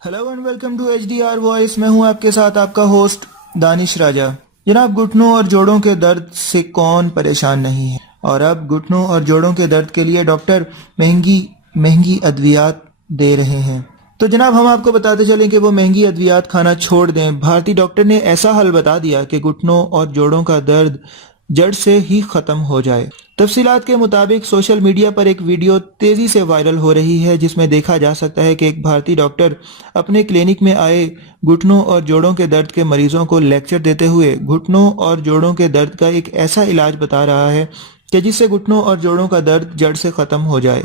Hello and welcome to HDR voice. मैं हूं आपके साथ आपका होस्ट दानिश राजा। जनाब, घुटनों और जोड़ों के दर्द से कौन परेशान नहीं है, और अब घुटनों और जोड़ों के दर्द के लिए डॉक्टर महंगी महंगी अद्वियात दे रहे हैं। तो जनाब, हम आपको बताते चलें कि वो महंगी अद्वियात खाना छोड़ दें। भारतीय डॉक्टर ने ऐसा हल बता दिया कि घुटनों और जोड़ों का दर्द जड़ से ही खत्म हो जाए। तफसीलात के मुताबिक सोशल मीडिया पर एक वीडियो तेजी से वायरल हो रही है, जिसमें देखा जा सकता है कि एक भारतीय डॉक्टर अपने क्लिनिक में आए घुटनों और जोड़ों के दर्द के मरीजों को लेक्चर देते हुए घुटनों और जोड़ों के दर्द का एक ऐसा इलाज बता रहा है कि जिससे घुटनों और जोड़ों का दर्द जड़ से खत्म हो जाए।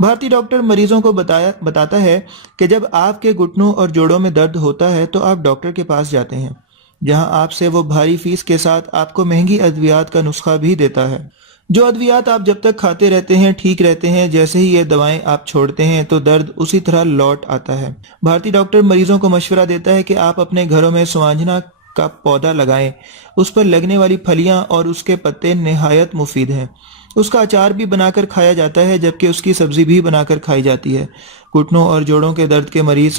भारतीय डॉक्टर मरीजों को बताता है कि जब आपके घुटनों और जोड़ों में दर्द होता है तो आप डॉक्टर के पास जाते हैं, जहां आपसे वो भारी फीस के साथ आपको महंगी अद्वियात का नुस्खा भी देता है। जो अद्वियात आप जब तक खाते रहते हैं ठीक रहते हैं, जैसे ही ये दवाएं आप छोड़ते हैं तो दर्द उसी तरह लौट आता है। भारतीय डॉक्टर मरीजों को मशवरा देता है कि आप अपने घरों में सुआंजना का पौधा लगाएं। उस पर लगने वाली फलियां और उसके पत्ते निहायत मुफीद हैं। उसका अचार भी बनाकर खाया जाता है, जबकि उसकी सब्जी भी बनाकर खाई जाती है। घुटनों और जोड़ों के दर्द के मरीज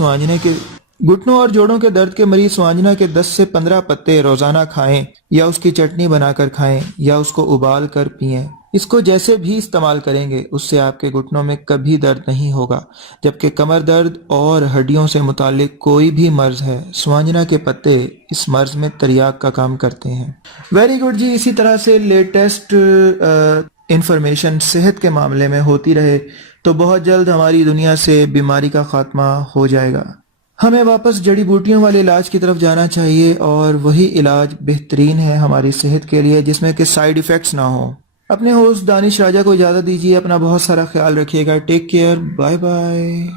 सुआंजना के 10 से 15 पत्ते रोजाना खाएं, या उसकी चटनी बनाकर खाएं, या उसको उबाल कर पिएं। इसको जैसे भी इस्तेमाल करेंगे उससे आपके घुटनों में कभी दर्द नहीं होगा। जबकि कमर दर्द और हड्डियों से मुतालिक कोई भी मर्ज है, सुआंजना के पत्ते इस मर्ज में तरियाक का काम करते हैं। वेरी गुड जी। इसी तरह से लेटेस्ट इंफॉर्मेशन सेहत के मामले में होती रहे तो बहुत जल्द हमारी दुनिया से बीमारी का खात्मा हो जाएगा। हमें वापस जड़ी बूटियों वाले इलाज की तरफ जाना चाहिए, और वही इलाज बेहतरीन है हमारी सेहत के लिए, जिसमें कि साइड इफेक्ट्स ना हो। अपने होस्ट दानिश राजा को इजाजत दीजिए। अपना बहुत सारा ख्याल रखिएगा। Take care. Bye bye.